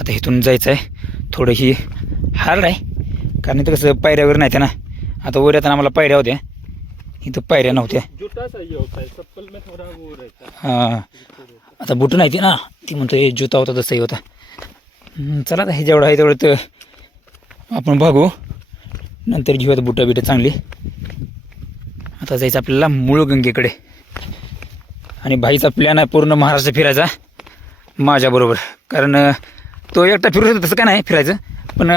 आता इथून जायचं आहे थोडं ही हार्ड आहे. कारण इथं कसं पायऱ्यावर नाही ना. आता वर येताना आम्हाला पायऱ्या होत्या. इथं पायऱ्या नव्हत्या. जूता सही होता है आता बुट नाही ती ना. ती म्हणतो हे जुता होता तसंही होता. चला आता हे जेवढं आहे तेवढं तर आपण बघू. नंतर घेऊ आता बुटं बिटं चांगली. आता जायचं आपल्याला मूळ गंगेकडे आणि भाईचा प्लॅन आहे पूर्ण महाराष्ट्र फिरायचा. माझ्याबरोबर. कारण तो एकटा फिरू शकतो तसं काय नाही फिरायचं. पण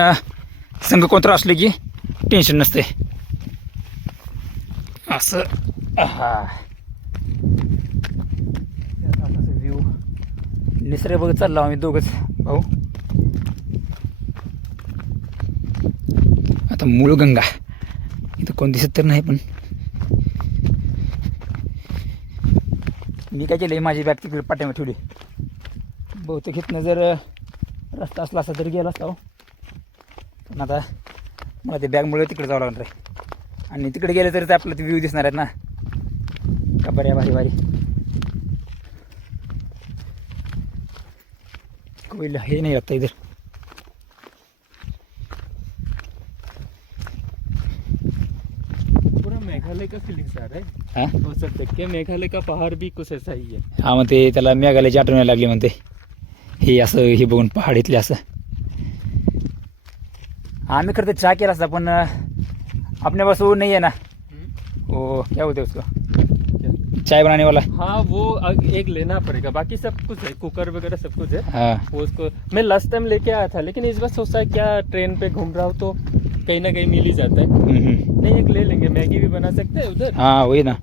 संघ कोणतं असलं की टेन्शन नसते. असं हा व्ह्यू निसर्ग बघत चाललो आम्ही दोघंच. भाऊ? आता मूळ गंगा. इथं कोण दिसत तर नाही पण. मी काय केलं माझी बॅग तिकडे पाट्यामध्ये ठेवली. बहुतेक इथनं जर रस्ता असला असता तरी गेला असता हो. पण आता मला ते बॅगमुळे तिकडे जावं लागणार आहे. आणि तिकडे गेलं तरी ते आपल्याला ते व्ह्यू दिसणार आहेत ना. का बऱ्या भारी भारी कोई हे नहीं इधर. पूरा मेघालय का फीलिंग्स आ रहा है? हां? सकता मेघालय का पहाड़ भी कुछ ऐसा ही है। हा मग ते त्याला मेघालयाची आठवण लागली म्हणते. हे असं हे बघून पहाड इथले असं. आम्ही खरं तर चहा केला असता पण अपने पास वो नहीं है ना. वो क्या बोलते हैं उसको? चाय बनाने वाला हाँ वो एक लेना पड़ेगा. बाकी सब कुछ है कुकर वगैरह सब कुछ है। हाँ। वो उसको मैं लास्ट टाइम लेके आया था लेकिन इस बार सोचा है क्या ट्रेन पे घूम रहा हूँ तो कहीं ना कहीं मिल ही जाता है. नहीं एक ले लेंगे मैगी भी बना सकते हैं उधर। हा होई ना।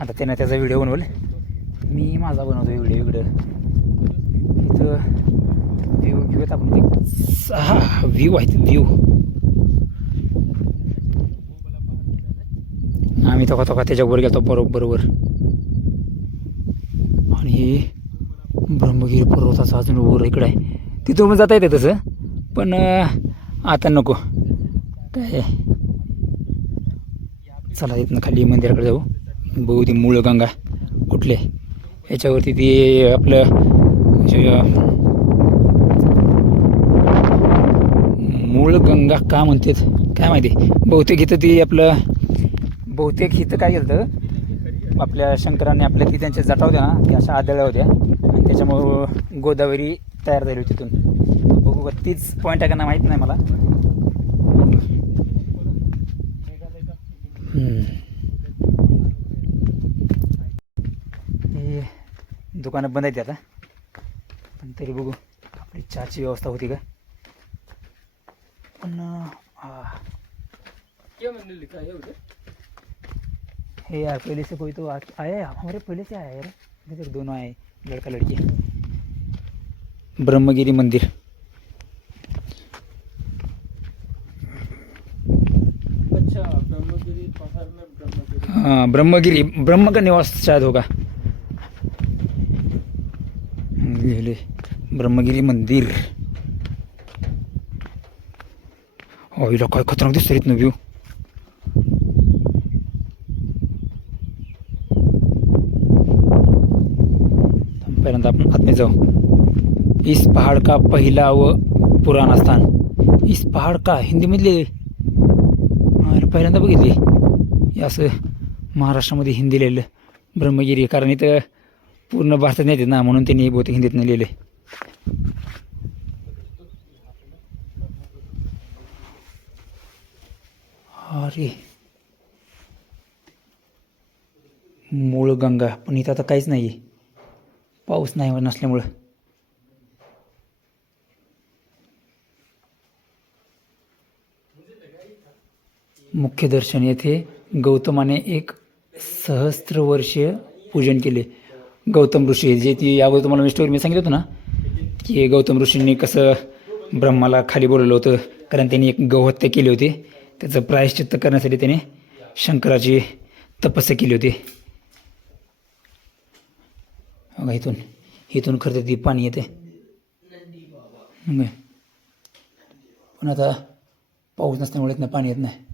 आता त्यानं त्याचा व्हिडिओ बनवल. मी माझा बनवतो व्हिडिओ इकडं तिथं व्ह्यू घेऊयात आपण ते. हा व्ह्यू आहेत व्ह्यू आम्ही तोका तोका त्याच्यावर गेलो बरोबरवर आणि हे ब्रह्मगिरी पर्वताचा अजून वर इकडं आहे. तिथून मग जाता येते तसं पण आता नको. काय? चला इथनं खाली मंदिराकडे जाऊ. बघू ती मूळ गंगा कुठले याच्यावरती ती आपलं जे, मूळ गंगा का म्हणतात? काय माहिती? बहुतेक इथं ती आपलं बहुतेक इथं काय गेलं आपल्या शंकराने आपल्या ती त्यांच्या जटा होत्या ना त्या अशा आदळल्या होत्या. आणि त्याच्यामुळं गोदावरी तयार झाली होती तिथून. बघू तीच पॉईंट आहे का ना माहीत नाही मला. दुकानं बंद आहेत आता. पण तरी बघू आपली चहाची व्यवस्था होती का पण अं, है हे यार पहले से कोई तो आ, आया है? हमारे पहले से आया है यार। इधर दोनों आए लड़का लड़की। ब्रह्मगिरी मंदिर। अच्छा ब्रह्मगिरी पहाड़ में ब्रह्मगिरी। हाँ ब्रह्मगिरी ब्रह्म का निवास शायद होगा। लिहिले. ब्रह्मगिरी मंदिर. हो हिला काय खतरनाक दिसतो इथनं व्ह्यू पहिल्यांदा आपण आतमध्ये जाऊ. इस पहाड़ का पहिला व पुराणा स्थान? इस पहाड़ का? हिंदीमधले. अरे पहिल्यांदा बघितली. हे असं महाराष्ट्रामध्ये हिंदी लिहिलं ब्रह्मगिरी कारण इथं पूर्ण भारतात नाही ना म्हणून त्यांनी बहुतेक हिंदीतनं लिहिले. अरे. मूळ गंगा पण इथं आता काहीच नाही पाऊस नाही नसल्यामुळं. मुख्य दर्शन येथे गौतमाने एक सहस्त्र वर्षीय पूजन केले. गौतम ऋषी जे ती अगोदर तुम्हाला मी स्टोरी मी सांगितलं होतं ना की गौतम ऋषींनी कसं ब्रह्माला खाली बोलवलं होतं कारण त्यांनी एक गौहत्या केली होती. त्याचं प्रायश्चित्त करण्यासाठी त्याने शंकराची तपस्या केली होती. बघा इथून इथून खरं तर ती पाणी येते. पण आता पाऊस नसल्यामुळे इथनं पाणी येत नाही.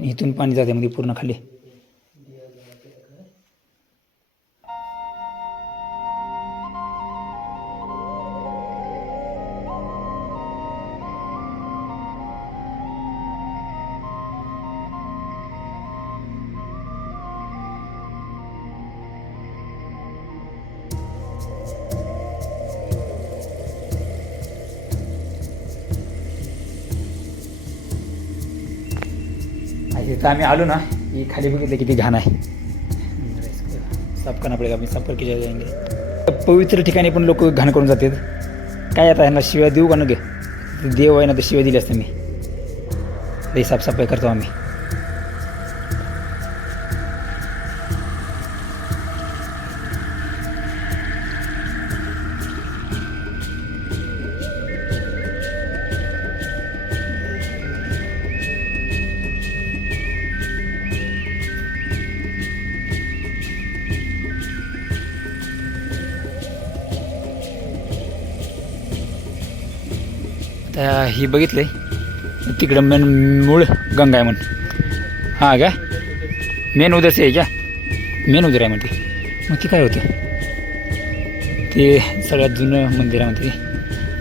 इथून पाणी जाते मध्ये पूर्ण खाली. इथं आम्ही आलो ना की खाली बघितलं किती घाण आहे. साफ करणं पडेल आम्ही साफ करके जाएंगे पवित्र ठिकाणी पण लोक घाण करून जातात. काय आता ह्यांना शिव्या देऊ का नगे देव आहे ना तर शिव्या दिली असते मी लई साफसफाई करतो आम्ही. आता ही बघितलंय तिकडं मेन मूळ गंगा आहे म्हण. हां का? मेन उदरच आहे का? मेन उदर आहे म्हणते मग ती काय होते? ते सगळ्यात जुनं मंदिर आहे म्हणते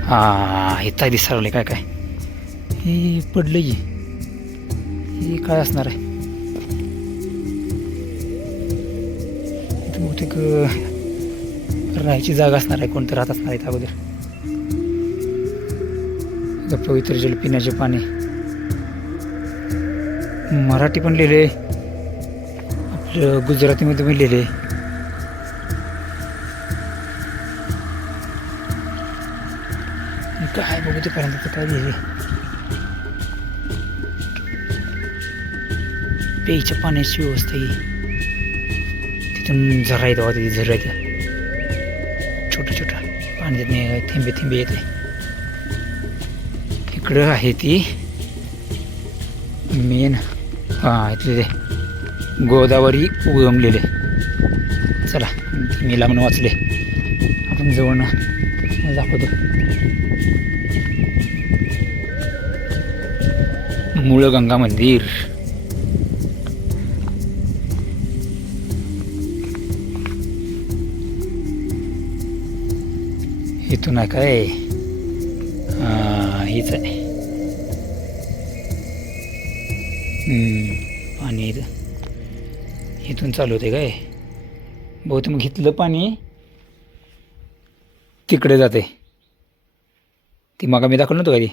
हां हे ताई दिसायला काय काय? हे पडलं की. हे काय असणार आहे? बहुतेक राहायची जागा असणार आहे कोणतं राहत असणार आहे अगोदर. इथं पवित्र जल पिण्याचे पाणी. मराठी पण लिहिले. आपलं गुजरातीमध्ये पण लिहिले. काय बघू ते पर्यंत काय लिहिले. पेच्या पाण्याची व्यवस्था ही. तिथून झरा येतो तिथे झरा येतं. छोटं छोटं. पाणी देत नाही थेंबे थेंबे येते. इकडं आहे ती. मेन हां इथले ते गोदावरी उगमलेले. चला मी लग्न वाचले. आपण जवळ दाखवतो. मूळ गंगा मंदिर. इथून आहे काय? हां हीच आहे. पाणी इथून चालू होते काय? बहुत मग घेतलं पाणी तिकडे जाते. ती मागा मी दाखवलं नव्हतं कधी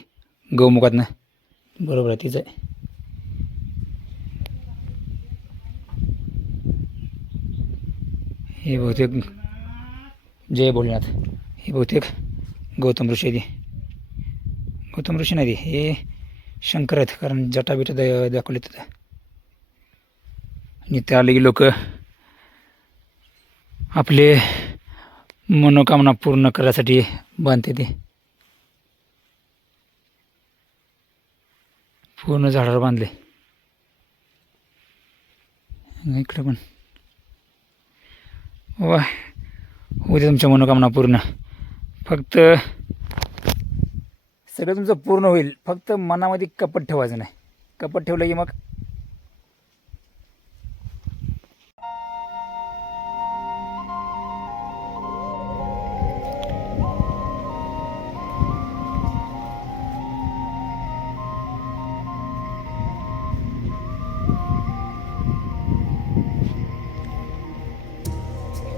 गौमुखातनं. बरोबर आहे तीच आहे. हे बहुतेक जय भोलेनाथ. हे बहुतेक गौतम ऋषी आहे गौतम ऋषी नाही हे शंकर आहेत कारण जटा बिटा दाखवले तिथं. आणि ते आले की लोक आपले मनोकामना पूर्ण करायसाठी बांधते ते. पूर्ण झाडावर बांधले. इकडे पण. वा होऊ तुमच्या मनोकामना पूर्ण. फक्त सगळं तुमचं पूर्ण होईल. फक्त मनामध्ये कपट ठेवायचं नाही. कपट ठेवलं की मग?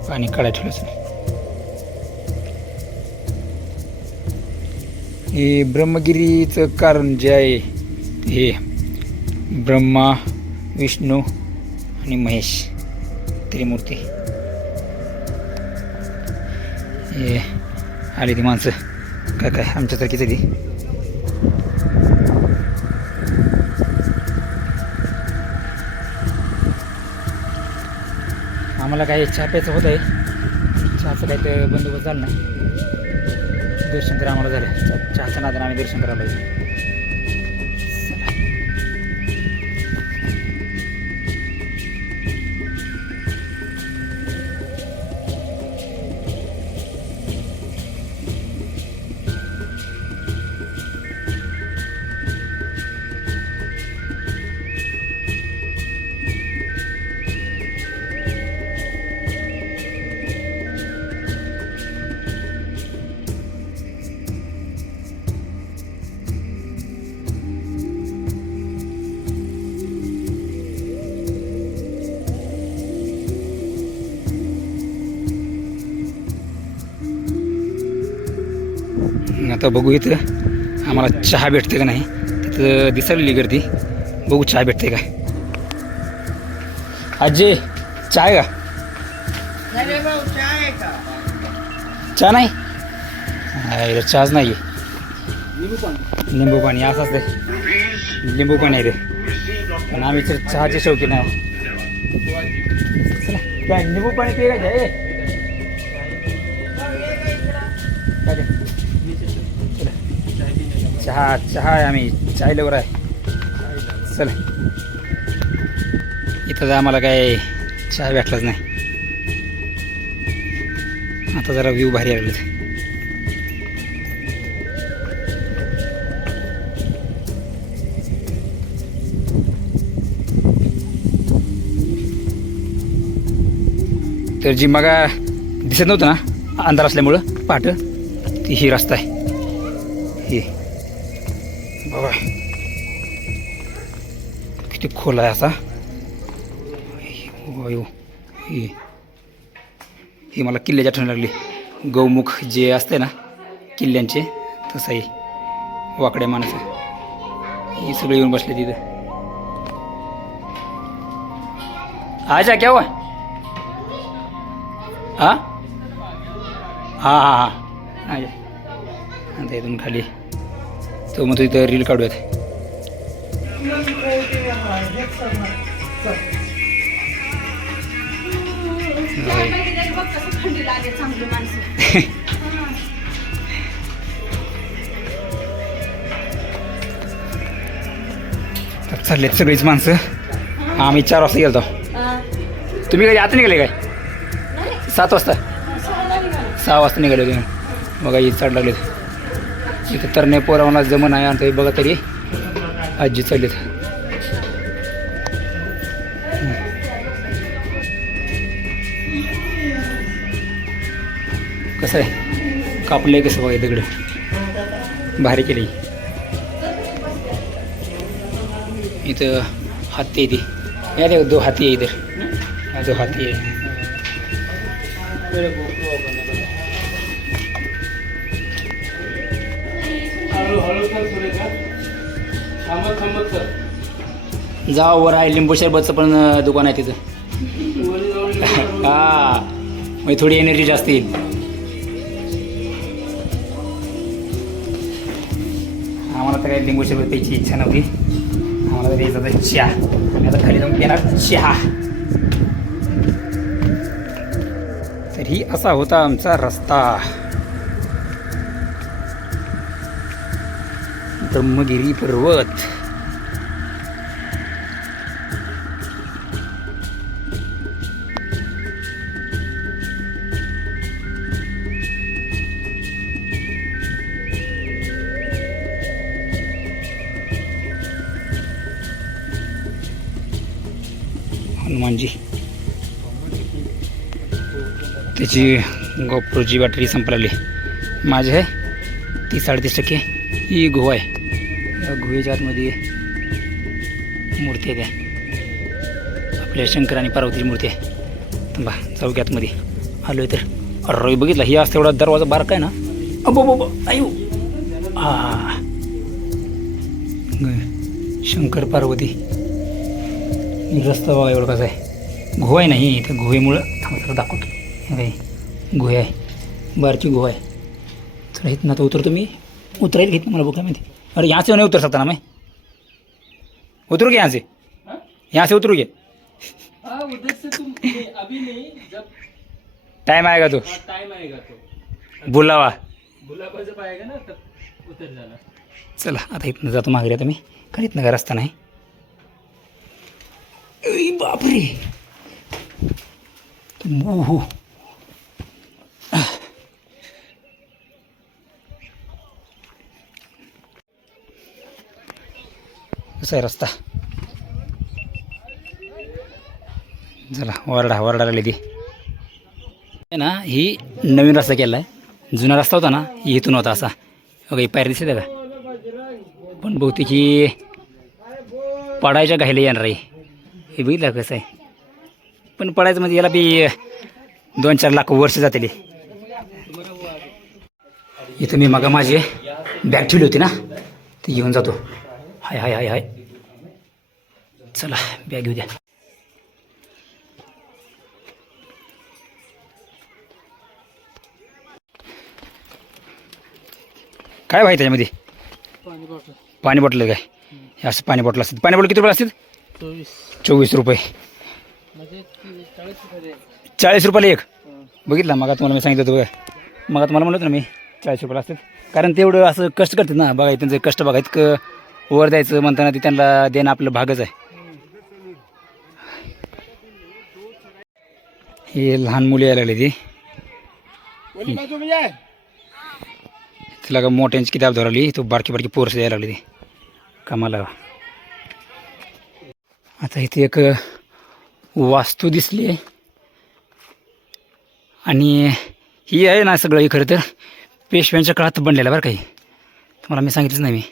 पाणी काढायला ठेवलं हे ब्रह्मगिरीचं कारण जे आहे हे ब्रह्मा विष्णू आणि महेश त्रिमूर्ती. हे आली ती माणसं. काय काय आमच्यासारखीच आहे ती आम्हाला काही चहा प्यायचं होतं आहे चहाचं काही तर बंदोबस्त झाला नाही. दर्शन तर आम्हाला झालं. चा- चहाच्या नादाने आम्ही दर्शन करायला पाहिजे. आता बघू इथं. आम्हाला चहा भेटते का नाही? तिथं दिसायली गर्दी. बघू चहा भेटते का? आजी चाय का? चहा नाही? चहाच नाही लिंबू पाणी. असं असते लिंबू पाणी आहे ते. पण आम्ही तर चहाचे शौकीन आहे चला, काय लिंबू पाणी पिय? काय. चहा चहा आहे आम्ही. चाय लवकर आहे. चला. इथं तर आम्हाला काय चहा भेटलाच नाही. आता जरा व्ह्यू भारी आलेलं तर जी मगा दिसत नव्हतं ना अंधार असल्यामुळं पाट ती ही रस्ता आहे. खोल आहे असा वायू ही. ही मला किल्ल्याच्या आठवण लागली. गौमुख जे असते ना किल्ल्यांचे तसं आहे वाकड्या माणसं. ही सगळे येऊन बसले तिथं. आजा क्या हुआ? हा हा हा हा. आजा. आता इथून खाली. तो मग इथं रील काढूयात. चाललेत सगळीच माणसं. आम्ही चार वाजता गेलो तुम्ही काय आता निघाले काय? सात वाजता? सहा वाजता निघाले तुम्ही. बघा ही चढ लागलेत. इथं तरणे पोरावला जमन आहे आणि बघा तरी. आजी चाललीत. कसं आहे? कापलं आहे कसं बघा दगड? भारी केली इथं हत्ती आहे ती. या दे दो हाती आहे इधर. यहाँ दो हाती आहे. जा वर आहे लिंबू सरबतचं पण दुकान आहे तिथं. हा म्हणजे थोडी एनर्जी जास्त येईल. काही लिंबू सरबत प्यायची इच्छा नव्हती आम्हाला तर यायचा होता चहा आणि आता खाली जाऊन पिणार चहा तर ही असा होता आमचा रस्ता. ब्रह्मगिरी पर्वत. त्याची गोप्रोची बॅटरी संपलेली. माझी आहे. ती साडेतीस टक्के. ही गुहा आहे. या गुहेच्या आतमध्ये मूर्ती आहे त्या. आपल्या शंकर आणि पार्वतीची मूर्ती आहे. थांबा चौक्यातमध्ये आलो आहे तर. अरे बघितलं. ही असं एवढा दरवाजा बारका आहे ना? अबो बो आयु. आ. शंकर पार्वती. रस्ता बघा एवढा कसं आहे. गुहा आहे नाही त्या गुहेमुळं. थांबा दाखवतो. काय गुहे आहे. बारची गुहा आहे. चला इथं आता उतरतो मी. उतरायला घेत मला बघा माहिती अरे यहाँ से नहीं उतर सकता ना मैं उतरू यहाँ से यहाँ से उतरू के हाँ उधर से तुम नहीं, अभी नहीं जब टाइम आएगा तो? टाइम आएगा तो? बुलावा. बुलावा जब आएगा ना तब उतर जाना चला आता इथनं जातो माघारी आता मी. कारण इथनं काय रस्ता नाही. बापरे. ओहो कसा आहे रस्ता. चला वरडा वरडा लागली. दे आहे ना ही नवीन रस्ता केला आहे. जुना रस्ता होता ना ही इथून होता असा. बघा ही पायरी दिसते का पण बहुतेक ही पडायच्या घायला येणार आहे. हे बघितलं कसं आहे. पण पडायचं म्हणजे याला बी दोन चार लाख वर्ष जातील. इथं मी मग माझी बॅग ठेवली होती ना ती घेऊन जातो. हाय हाय हाय हाय. चला बॅग घेऊ द्या काय भाई त्याच्यामध्ये? पाणी बॉटल. काय? असं पाणी बॉटल असतात पाणी बॉटल किती रुपये असतात चोवीस. रुपये. म्हणजे चाळीस रुपयाला एक. बघितला मग तुम्हाला मी सांगितलं होतं बघा. मग तुम्हाला म्हणत ना मी चाळीस रुपयाला असतात कारण तेवढं असं कष्ट करतात ना बघा त्यांचं कष्ट बघायत इतकं वर जायचं म्हणताना ते त्यांना देणं आपलं भागच आहे. हे लहान मुली यायला लागली ती. तिला का मोठ्यांची किताब धरवली तो बारकी बारकी पोरस यायला लागली ती. कामाला. आता इथे एक वास्तू दिसली आहे. आणि ही आहे ना सगळं हे खरं तर. पेशव्यांच्या काळात बनलेलं बरं काही. तुम्हाला मी सांगितलंच नाही मी.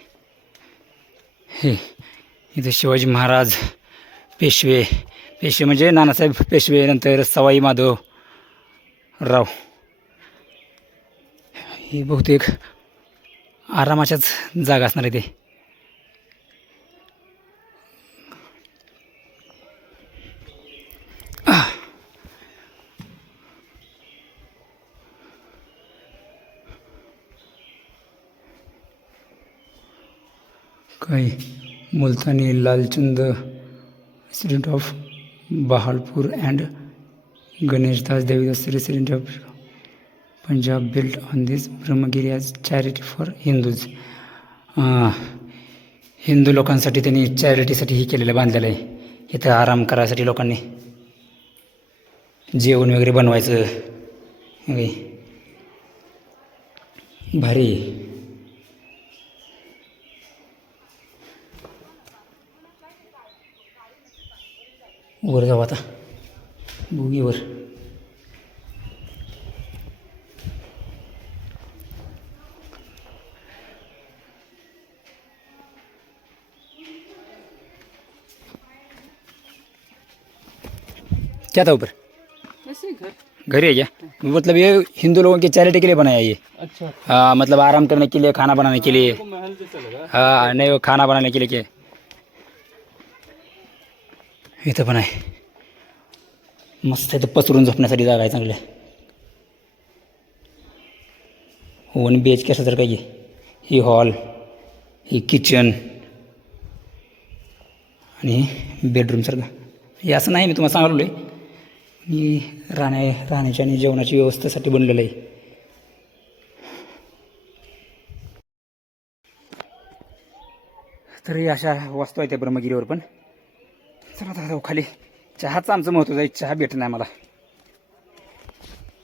हे इथे शिवाजी महाराज पेशवे पेशवे म्हणजे नानासाहेब पेशवे नंतर सवाई माधव राव. ही बहुतेक आरामाच्याच जागा असणार आहे ते. काही Multani Lalchand resident of Bahawalpur and Ganeshdas Devidas resident of Punjab built on this Brahmagiri as charity for Hindus Hindu लोकांसाठी त्यांनी चॅरिटीसाठी हे केलेलं बांधलेलं आहे. इथं आराम करायसाठी लोकांनी जेवण वगैरे बनवायचं. भारी. वर जाऊ आता. भुगीवर क्या था ऊपर? घर. है क्या? मतलब ये हिंदू लोगों की चैरिटी के लिए बनाया ये. अच्छा. हाँ मतलब आराम करने के लिए खाना बनाने के लिए. हाँ नहीं वो खाना बनाने के लिए क्या. इथं पण आहे. मस्त इथं पसरून झोपण्यासाठी जागा आहे चांगल्या वन बी एच के असं जर काही ही हॉल ही किचन आणि बेडरूमसारखं हे असं नाही मी तुम्हाला सांगलो आहे मी राहण्या राहण्याची आणि जेवणाची व्यवस्थेसाठी बनलेलं आहे. तरी अशा वस्तू आहेत त्या ब्रह्मगिरीवर पण. चला दादा जाऊ खाली. चहाचं आमचं महत्त्व आहे चहा भेटत नाही मला